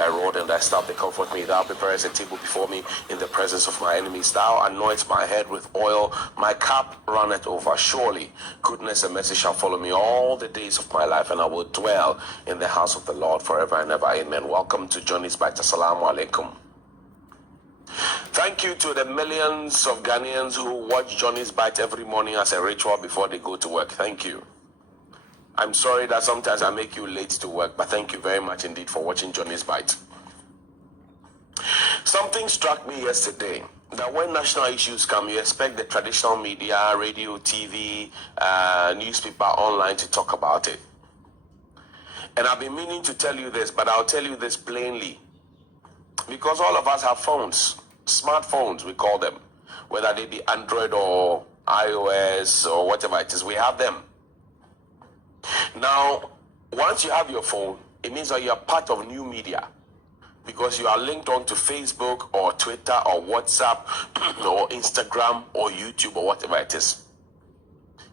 Thy rod and thy staff, they comfort me. Thou preparest a table before me in the presence of my enemies. Thou anointest my head with oil. My cup runneth over. Surely goodness and mercy shall follow me all the days of my life, and I will dwell in the house of the Lord forever and ever. Amen. Welcome to Johnnies Bite. Assalamu alaikum. Thank you to the millions of Ghanaians who watch Johnny's Bite every morning as a ritual before they go to work. Thank you. I'm sorry that sometimes I make you late to work, but thank you very much indeed for watching Johnny's Bite. Something struck me yesterday, that when national issues come, you expect the traditional media, radio, TV, newspaper, online to talk about it. And I've been meaning to tell you this, but I'll tell you this plainly. Because all of us have phones, smartphones we call them, whether they be Android or iOS or whatever it is, we have them. Now, once you have your phone, it means that you are part of new media, because you are linked on to Facebook or Twitter or WhatsApp or Instagram or YouTube or whatever it is.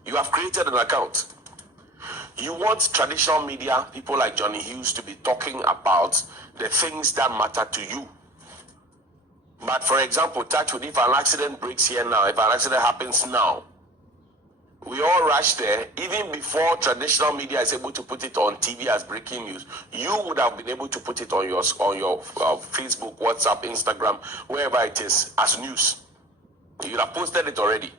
You have created an account. You want traditional media, people like Johnny Hughes, to be talking about the things that matter to you. But for example, touch wood, if an accident breaks here now, if an accident happens now, we all rush there. Even before traditional media is able to put it on TV as breaking news, you would have been able to put it on your Facebook, WhatsApp, Instagram, wherever it is, as news. You'd have posted it already.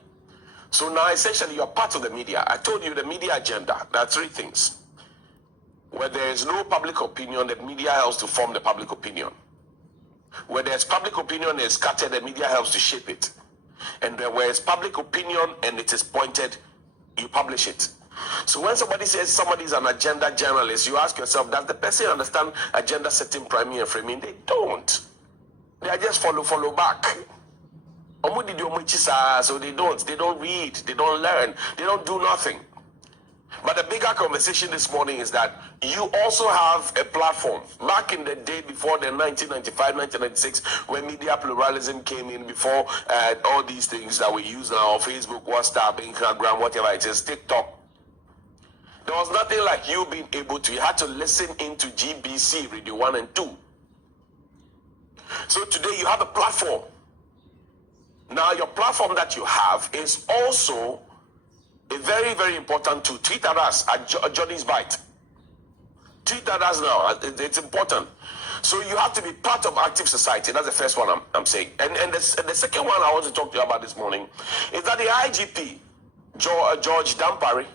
So now essentially you are part of the media. I told you the media agenda. There are three things. Where there is no public opinion, the media helps to form the public opinion. Where there's public opinion is scattered, the media helps to shape it. And where there's public opinion and it is pointed, you publish it. So when somebody says somebody is an agenda journalist, you ask yourself, does the person understand agenda setting, priming, and framing? They don't. They are just follow back. So they don't read, they don't learn, they don't do nothing. But the bigger conversation this morning is that you also have a platform. Back in the day before the 1995, 1996, when media pluralism came in, before all these things that we use now, Facebook, WhatsApp, Instagram, whatever it is, TikTok, there was nothing like you being able to, you had to listen into GBC, Radio 1 and 2. So today you have a platform. Now your platform that you have is also a very, very important tool. Tweet at us at Johnny's Bite. Tweet at us now. It's important. So you have to be part of active society. That's the first one I'm saying. And the second one I want to talk to you about this morning is that the IGP, George Dampare,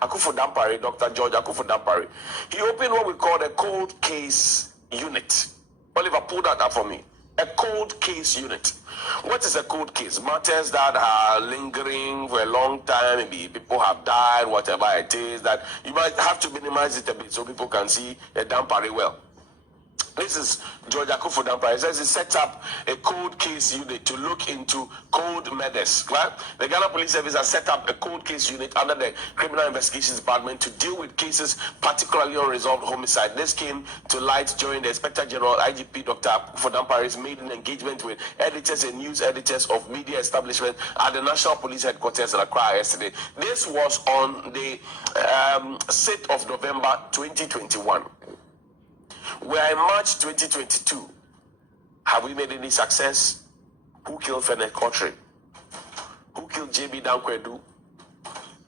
Akuffo Dampare, Dr. George Akuffo Dampare, he opened what we call a cold case unit. Oliver, pull that up for me. A cold case unit. What is a cold case? Matters that are lingering for a long time, maybe people have died, whatever it is, that you might have to minimize it a bit so people can see a Dampare well. This is George Akuffo Dampare. He says he set up a cold case unit to look into cold murders. Right? The Ghana Police Service has set up a cold case unit under the Criminal Investigations Department to deal with cases, particularly unresolved homicide. This came to light during the Inspector General IGP Dr. Akuffo Dampare's maiden engagement with editors and news editors of media establishment at the National Police Headquarters in Accra yesterday. This was on the 6th of November 2021. We are in March 2022. Have we made any success? Who killed Feneth Kotri? Who killed JB Dankwedu?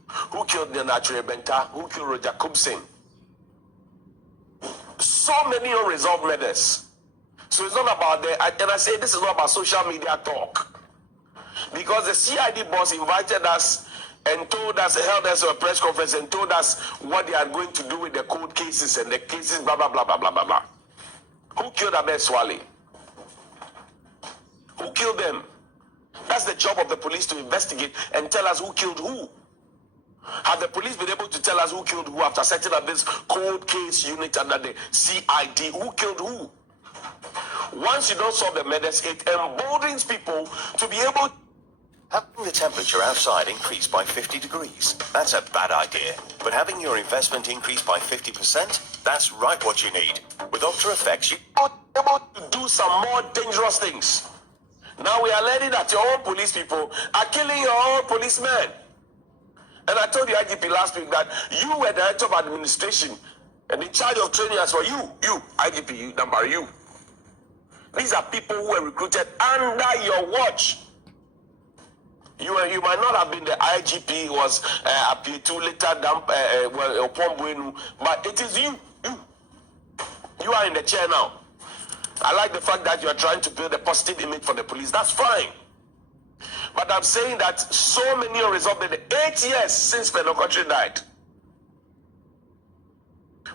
Who killed Nenachre Benta? Who killed Roger Kubsing? So many unresolved murders. So it's not about and I say this is not about social media talk. Because the CID boss invited us and told us, held us a press conference and told us what they are going to do with the cold cases and the cases, blah, blah, blah, blah, blah, blah, blah. Who killed Abel Swale? Who killed them? That's the job of the police, to investigate and tell us who killed who. Have the police been able to tell us who killed who after setting up this cold case unit under the CID? Who killed who? Once you don't solve the murders, it emboldens people to be able. Having the temperature outside increase by 50 degrees, that's a bad idea. But having your investment increase by 50%, that's right what you need. With Optra Effects, you are able to do some more dangerous things. Now we are learning that your own police people are killing your own policemen. And I told the IGP last week that you were the head of administration and in charge of training as for you, IGP, Dampare, you. These are people who were recruited under your watch. You might not have been the IGP who was appealed to later, but it is you. You are in the chair now. I like the fact that you are trying to build a positive image for the police. That's fine. But I'm saying that so many are resulted in 8 years since Penocotri died.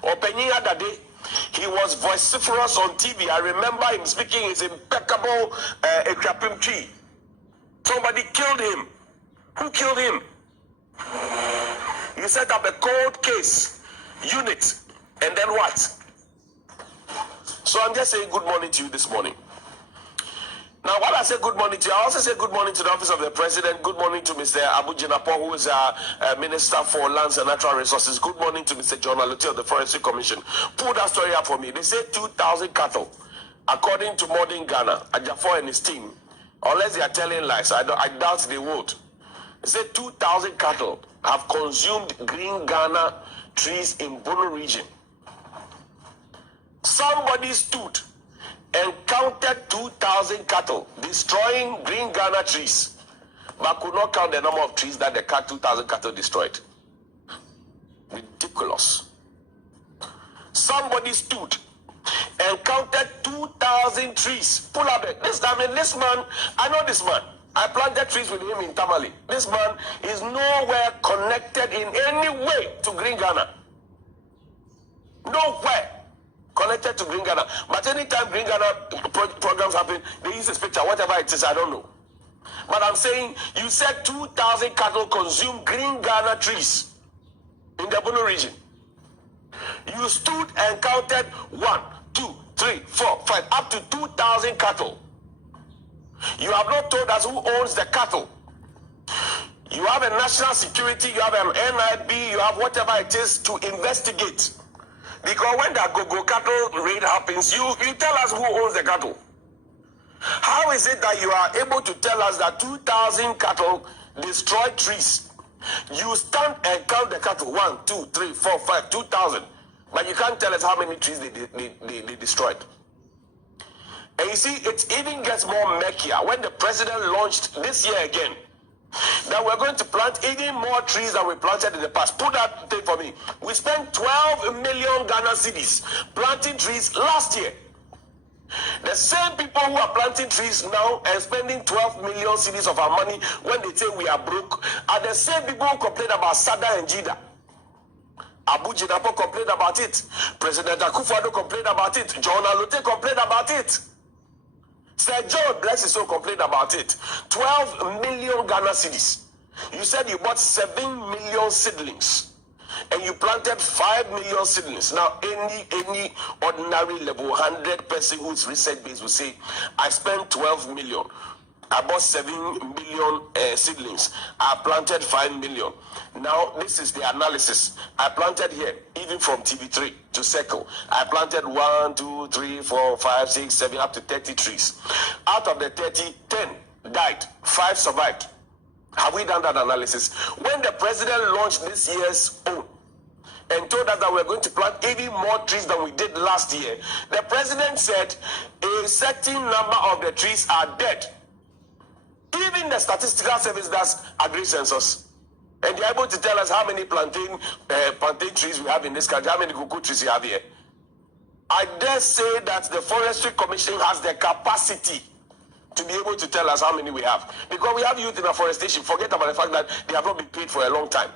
Openya that day, he was vociferous on TV. I remember him speaking his impeccable Ekrapim tree. Somebody killed him. Who killed him? You set up a cold case unit, and then what? So I'm just saying good morning to you this morning. Now, while I say good morning to you, I also say good morning to the Office of the President. Good morning to Mr. Jinapor, who is our Minister for Lands and Natural Resources. Good morning to Mr. John Alote of the Forestry Commission. Pull that story up for me. They say 2,000 cattle, according to Modern Ghana, Ajafor and his team, unless they are telling lies, I doubt they would. They say 2,000 cattle have consumed green Ghana trees in Bono region. Somebody stood and counted 2,000 cattle destroying green Ghana trees, but could not count the number of trees that the 2,000 cattle destroyed. Ridiculous. Somebody stood and counted 2,000 trees. Pull up it. This man, I know this man. I planted trees with him in Tamale. This man is nowhere connected in any way to green Ghana. Nowhere connected to Green Ghana. But anytime Green Ghana programs happen, they use this picture, whatever it is, I don't know. But I'm saying, you said 2,000 cattle consume green Ghana trees in the Bono region. You stood and counted 1, 2, 3, 4, 5, up to 2,000 cattle. You have not told us who owns the cattle. You have a national security, you have an NIB, you have whatever it is to investigate. Because when the go cattle raid happens, you tell us who owns the cattle. How is it that you are able to tell us that 2,000 cattle destroy trees? You stand and count the cattle, 1, 2, 3, 4, 5, 2,000. But you can't tell us how many trees they destroyed. And you see, it even gets more murkier when the president launched this year again that we're going to plant even more trees than we planted in the past. Put that thing for me. We spent 12 million Ghana cedis planting trees last year. The same people who are planting trees now and spending 12 million cedis of our money when they say we are broke are the same people who complain about Sada and Jida. Abu Jinapor complained about it. President Akuffo complained about it. John Alote complained about it. Sir John, bless his soul, complained about it. 12 million Ghana cedis. You said you bought 7 million seedlings. And you planted 5 million seedlings. Now, any ordinary level 100 person who is research based will say, I spent 12 million. I bought 7 million seedlings. I planted 5 million. Now, this is the analysis. I planted here, even from TV3 to Circle. I planted 1, 2, 3, 4, 5, 6, 7, up to 30 trees. Out of the 30, 10 died. 5 survived. Have we done that analysis? When the president launched this year's own and told us that we're going to plant even more trees than we did last year, the president said a certain number of the trees are dead. Even the statistical service does agree census. And they're able to tell us how many plantain trees we have in this country, how many cocoa trees we have here. I dare say that the Forestry Commission has the capacity to be able to tell us how many we have. Because we have youth in afforestation. Forget about the fact that they have not been paid for a long time.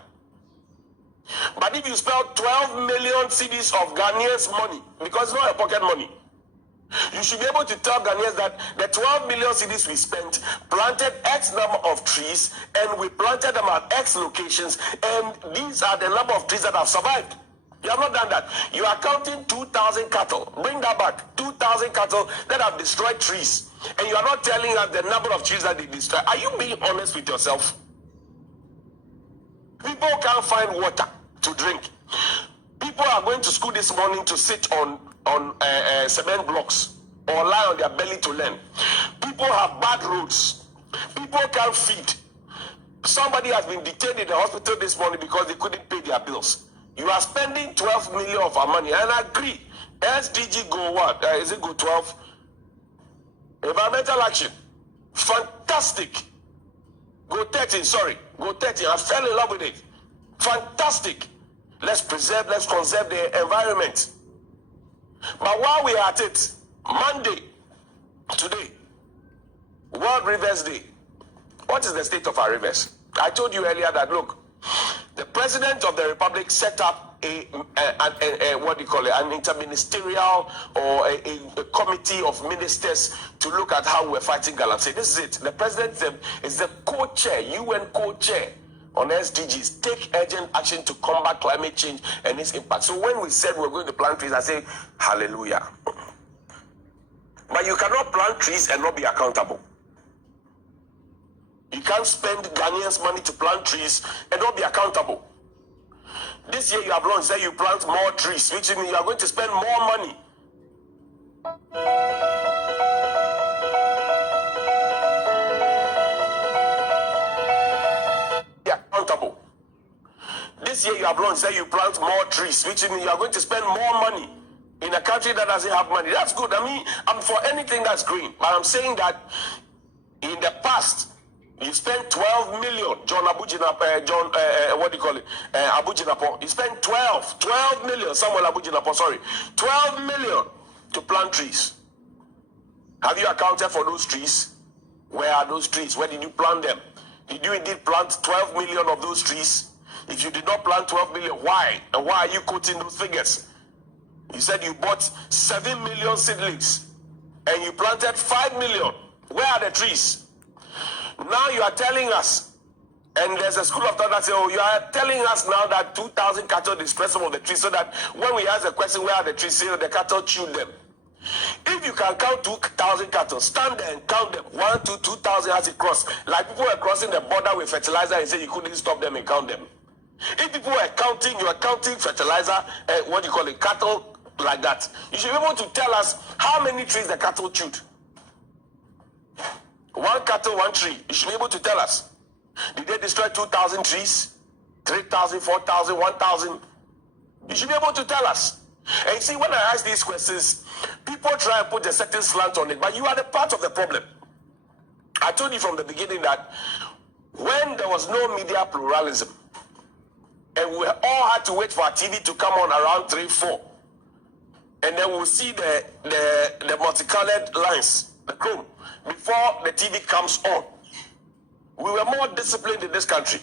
But if you spell 12 million cedis of Ghanaians' money, because it's not a pocket money, you should be able to tell Ghanaians that the 12 million cedis we spent planted X number of trees, and we planted them at X locations, and these are the number of trees that have survived. You have not done that. You are counting 2,000 cattle. Bring that back. 2,000 cattle that have destroyed trees. And you are not telling us the number of trees that they destroyed. Are you being honest with yourself? People can't find water to drink. People are going to school this morning to sit on cement blocks or lie on their belly to learn. People have bad roads. People can't feed. Somebody has been detained in the hospital this morning because they couldn't pay their bills. You are spending 12 million of our money, and I agree. SDG go what? Is it go 12? Environmental action. Fantastic. Go 13, sorry. Go 13. I fell in love with it. Fantastic. Let's preserve, let's conserve the environment. But while we are at it, Monday, today, World Rivers Day. What is the state of our rivers? I told you earlier that, look, the President of the Republic set up an interministerial or a committee of ministers to look at how we're fighting galamsey. This is it. The President is the co-chair, UN co-chair on SDGs. Take urgent action to combat climate change and its impact. So when we said we're going to plant trees, I say, hallelujah. But you cannot plant trees and not be accountable. You can't spend Ghanaians' money to plant trees and not be accountable. This year you have launched that you plant more trees, which means you are going to spend more money. Be accountable. This year you have launched that you plant more trees, which means you are going to spend more money in a country that doesn't have money. That's good. I mean, I'm for anything that's green, but I'm saying that in the past, you spent 12 million, Abu Jinapor. You spent 12 million, Samuel Abu Jinapor, sorry. 12 million to plant trees. Have you accounted for those trees? Where are those trees? Where did you plant them? Did you indeed plant 12 million of those trees? If you did not plant 12 million, why? And why are you quoting those figures? You said you bought 7 million seedlings and you planted 5 million. Where are the trees? Now you are telling us, and there's a school of thought that says, oh, you are telling us now that 2,000 cattle destroyed some of the trees, so that when we ask the question, where are the trees, say, oh, the cattle chewed them. If you can count 2,000 cattle, stand there and count them. 1, 2, 2,000 as it crossed. Like people were crossing the border with fertilizer and say you couldn't stop them and count them. If people were counting, you are counting fertilizer, cattle like that. You should be able to tell us how many trees the cattle chewed. 1 cattle, 1 tree. You should be able to tell us. Did they destroy 2,000 trees? 3,000, 4,000, 1,000? You should be able to tell us. And you see, when I ask these questions, people try and put a certain slant on it, but you are the part of the problem. I told you from the beginning that when there was no media pluralism, and we all had to wait for our TV to come on around 3, 4, and then we'll see the multicolored lines, the chrome, before the TV comes on. We were more disciplined in this country.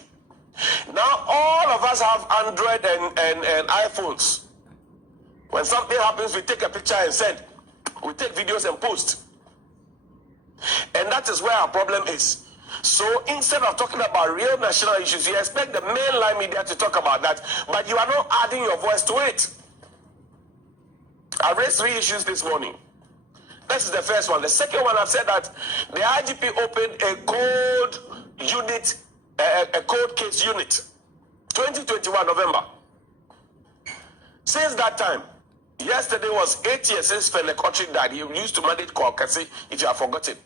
Now all of us have Android and iPhones. When something happens, we take a picture and send. We take videos and post. And that is where our problem is. So instead of talking about real national issues, you expect the mainline media to talk about that, but you are not adding your voice to it. I raised 3 issues this morning. This is the first one. The second one, I've said that the IGP opened a cold unit, a cold case unit, 2021 November. Since that time, yesterday was 8 years since Fenekotri died. He used to manage Kwakasi, if you have forgotten.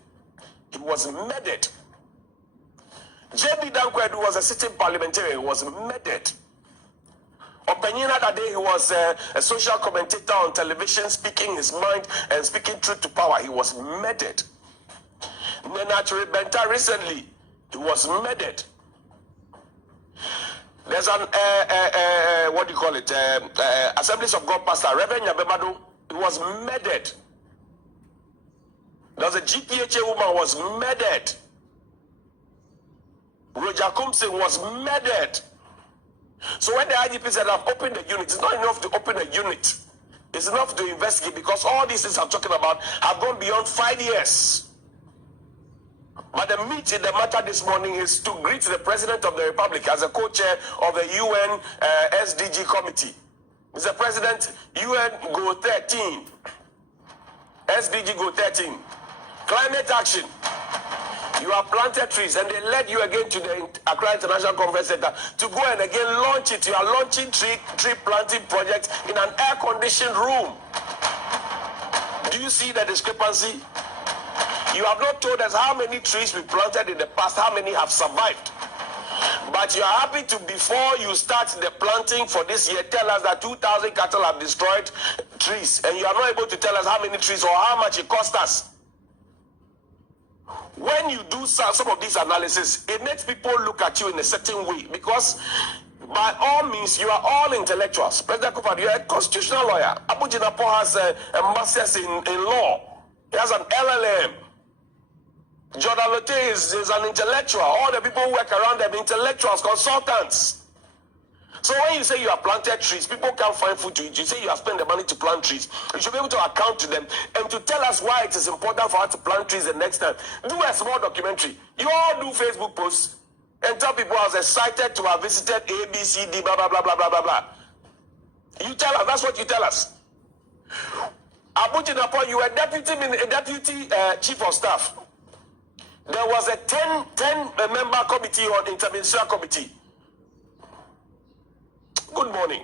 He was murdered. JB Dankwedu was a sitting parliamentarian. He was murdered. Openyina that day, he was a social commentator on television, speaking his mind and speaking truth to power. He was murdered. Nenachuri Benta recently, he was murdered. There's an Assemblies of God pastor, Reverend Nyabemadu, he was murdered. There's a GPHA woman was murdered. Roger Kumsing was murdered. So when the IGP said I've opened a unit, it's not enough to open a unit. It's enough to investigate, because all these things I'm talking about have gone beyond 5 years. But the meat in the matter this morning is to greet the President of the Republic as a co-chair of the UN SDG committee. Mr. President, UN Go 13. SDG Go 13. Climate action. You have planted trees, and they led you again to the Accra International Conference Center to go and again launch it. You are launching tree planting projects in an air-conditioned room. Do you see the discrepancy? You have not told us how many trees we planted in the past, how many have survived. But you are happy to, before you start the planting for this year, tell us that 2,000 cattle have destroyed trees, and you are not able to tell us how many trees or how much it cost us. when you do some of these analysis, it makes people look at you in a certain way, because by all means, you are all intellectuals. President Akuffo, you are a constitutional lawyer. Jinapor has a master's in law. He has an LLM. Jonathan is an intellectual. All the people who work around them, intellectuals, consultants. So when you say you have planted trees, people can't find food to eat. You say you have spent the money to plant trees. You should be able to account to them and to tell us why it is important for us to plant trees the next time. Do a small documentary. You all do Facebook posts and tell people I was excited to have visited A, B, C, D, blah, blah, blah, blah, blah, blah, blah. You tell us. That's what you tell us. Jinapor, you were deputy chief of staff. There was a 10-member committee on interministerial committee. Good morning.